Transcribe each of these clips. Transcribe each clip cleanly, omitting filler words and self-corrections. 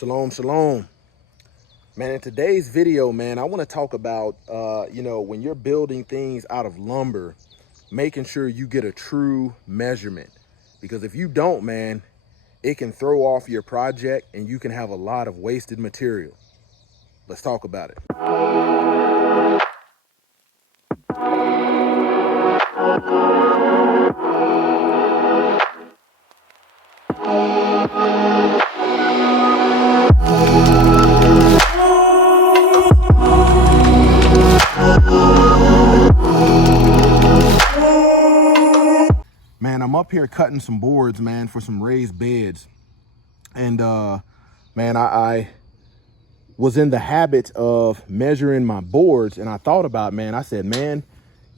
Shalom, shalom. Man, in today's video, man, I want to talk about, when you're building things out of lumber, making sure you get a true measurement. Because if you don't, man, it can throw off your project and you can have a lot of wasted material. Let's talk about it. Man, I'm up here cutting some boards, man, for some raised beds. And, man, I was in the habit of measuring my boards, and I thought about, man, I said, man,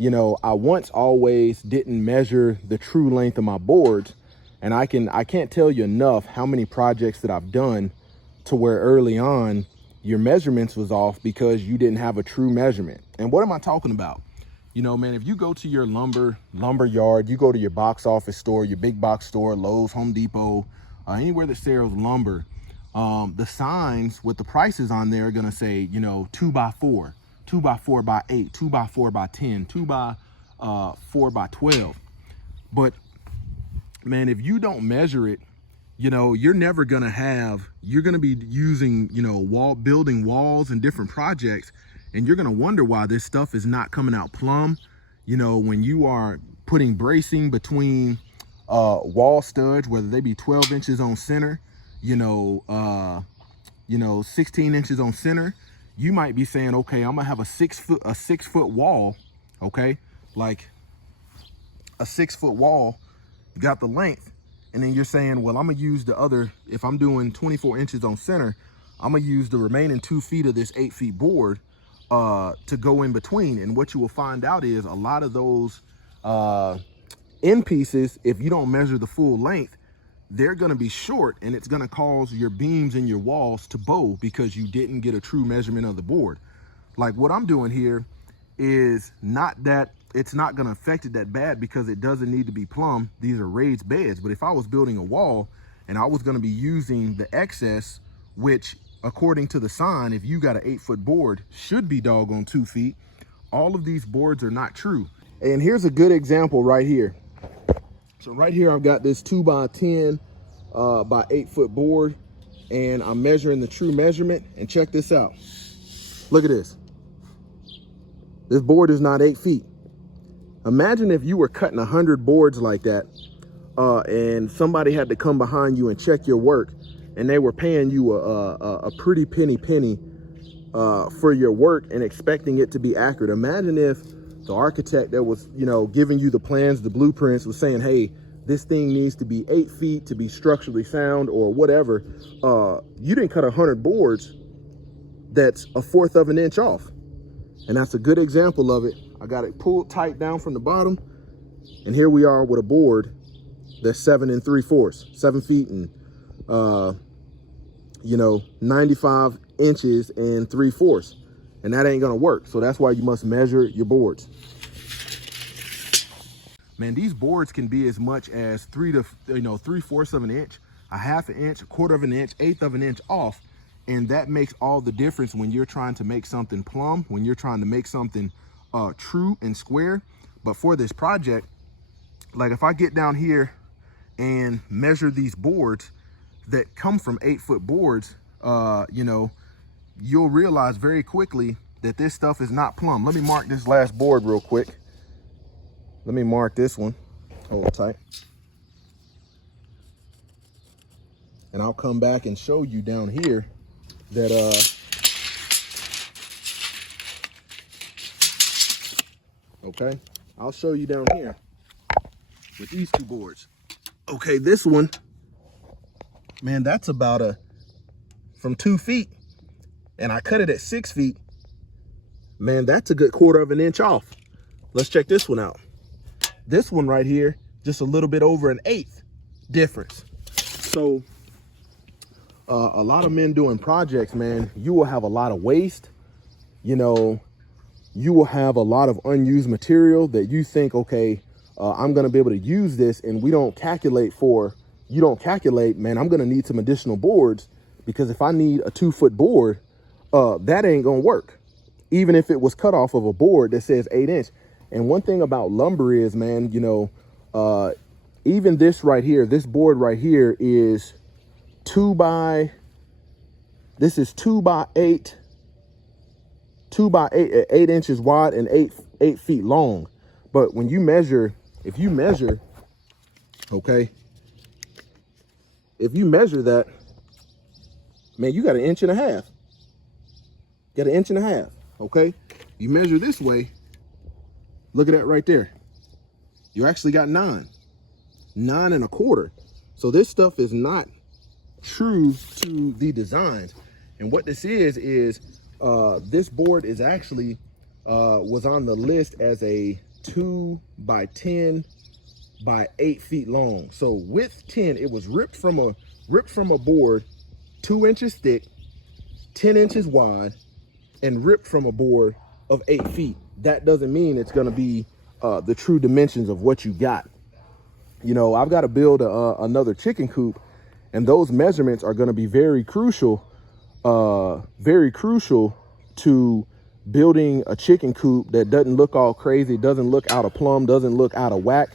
I once always didn't measure the true length of my boards. And I can't tell you enough how many projects that I've done to where early on your measurements was off because you didn't have a true measurement. And what am I talking about? Man, if you go to your lumber yard, you go to your box office store, your big box store, Lowe's, Home Depot, anywhere that sells lumber, the signs with the prices on there are going to say, 2x4, 2x4x8, 2x4x10, 2x4x12. But man, if you don't measure it, you're never going to you're going to be using, building walls and different projects. And you're going to wonder why this stuff is not coming out plumb. When you are putting bracing between wall studs, whether they be 12 inches on center, 16 inches on center, you might be saying, okay, I'm gonna have a 6 foot wall. Okay. Like a 6 foot wall, you got the length. And then you're saying, well, I'm gonna use the other, if I'm doing 24 inches on center, I'm gonna use the remaining 2 feet of this 8 feet board to go in between. And what you will find out is a lot of those end pieces, if you don't measure the full length, they're going to be short, and it's going to cause your beams and your walls to bow because you didn't get a true measurement of the board. Like what I'm doing here is not that it's not going to affect it that bad because it doesn't need to be plumb. These are raised beds. But if I was building a wall and I was going to be using the excess, which according to the sign, if you got an 8 foot board, should be doggone 2 feet. All of these boards are not true. And here's a good example right here. So right here, I've got this 2x10 by 8 foot board, and I'm measuring the true measurement. And check this out. Look at this. This board is not 8 feet. Imagine if you were cutting 100 boards like that, and somebody had to come behind you and check your work, and they were paying you a pretty penny for your work and expecting it to be accurate. Imagine if the architect that was, giving you the plans, the blueprints, was saying, hey, this thing needs to be 8 feet to be structurally sound or whatever. You didn't cut 100 boards that's 1/4 of an inch off. And that's a good example of it. I got it pulled tight down from the bottom. And here we are with a board that's 7 feet and 95 inches and 3/4, and that ain't gonna work. So that's why you must measure your boards. Man, these boards can be as much as 3/4 of an inch, a 1/2 inch, 1/4 of an inch, 1/8 of an inch off. And that makes all the difference when you're trying to make something plumb, when you're trying to make something true and square. But for this project, like if I get down here and measure these boards that come from 8 foot boards, you'll realize very quickly that this stuff is not plumb. Let me mark this last board real quick. Let me mark this one. Hold tight. And I'll come back and show you down here that okay, I'll show you down here with these 2 boards. Okay, this one, man, that's about from 2 feet, and I cut it at 6 feet. Man, that's a good 1/4 of an inch off. Let's check this one out. This one right here, just a little bit over an 1/8 difference. So a lot of men doing projects, man, you will have a lot of waste. You will have a lot of unused material that you think, okay, I'm going to be able to use this, and you don't calculate, man, I'm going to need some additional boards because if I need a 2-foot board, that ain't gonna work. Even if it was cut off of a board that says 8-inch. And one thing about lumber is, man, you know, even this right here, this board right here is 2 by 8, 8 inches wide and 8 feet long. But when you measure, if you measure, okay, if you measure that, man, you got 1.5 inches. Got 1.5 inches, okay? You measure this way, look at that right there. You actually got 9 1/4. So this stuff is not true to the designs. And what this is this board is actually was on the list as a 2 by 10 by 8 feet long. So width 10, it was ripped from a board 2 inches thick, 10 inches wide, and ripped from a board of 8 feet. That doesn't mean it's going to be the true dimensions of what you got. You know, I've got to build another chicken coop, and those measurements are going to be very crucial to building a chicken coop that doesn't look all crazy, doesn't look out of plumb, doesn't look out of whack.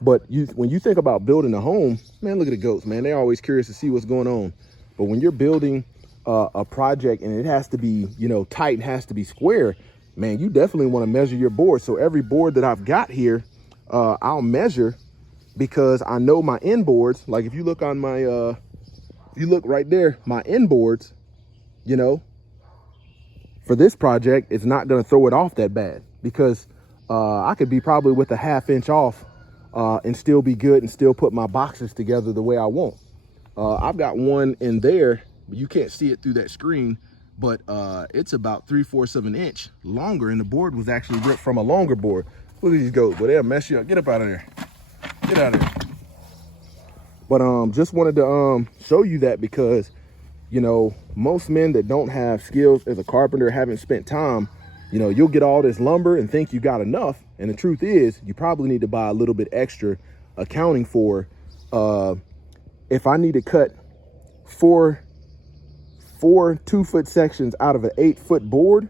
But when you think about building a home, man, look at the goats, man. They're always curious to see what's going on. But when you're building a project and it has to be, you know, tight and has to be square, man, you definitely want to measure your board. So every board that I've got here, I'll measure, because I know my end boards. Like if you look on my, you look right there, my end boards, you know, for this project, it's not going to throw it off that bad, because I could be probably with a 1/2 inch off and still be good and still put my boxes together the way I want. I've got one in there, but you can't see it through that screen, but it's about 3/4 of an inch longer, and the board was actually ripped from a longer board. Look at these goats, but they'll mess you up. Get up out of there. Get out of there. But just wanted to show you that, because, you know, most men that don't have skills as a carpenter, haven't spent time, you know, you'll get all this lumber and think you got enough. And the truth is, you probably need to buy a little bit extra, accounting for if I need to cut four 2-foot sections out of an 8-foot board,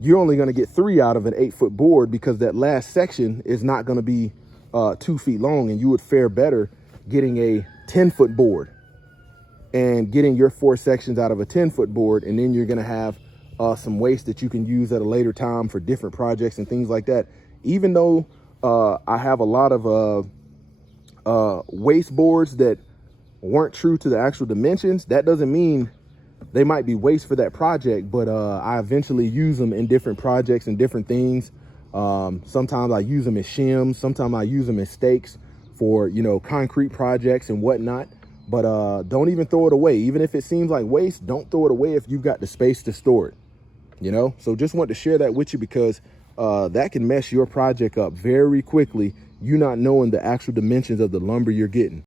you're only going to get 3 out of an 8-foot board, because that last section is not going to be 2 feet long, and you would fare better getting a 10-foot board and getting your 4 sections out of a 10-foot board. And then you're going to have some waste that you can use at a later time for different projects and things like that. Even though I have a lot of waste boards that weren't true to the actual dimensions, that doesn't mean they might be waste for that project, but I eventually use them in different projects and different things. Sometimes I use them as shims, sometimes I use them as stakes for, you know, concrete projects and whatnot. But don't even throw it away. Even if it seems like waste, don't throw it away if you've got the space to store it, you know? So just want to share that with you, because that can mess your project up very quickly, you not knowing the actual dimensions of the lumber you're getting.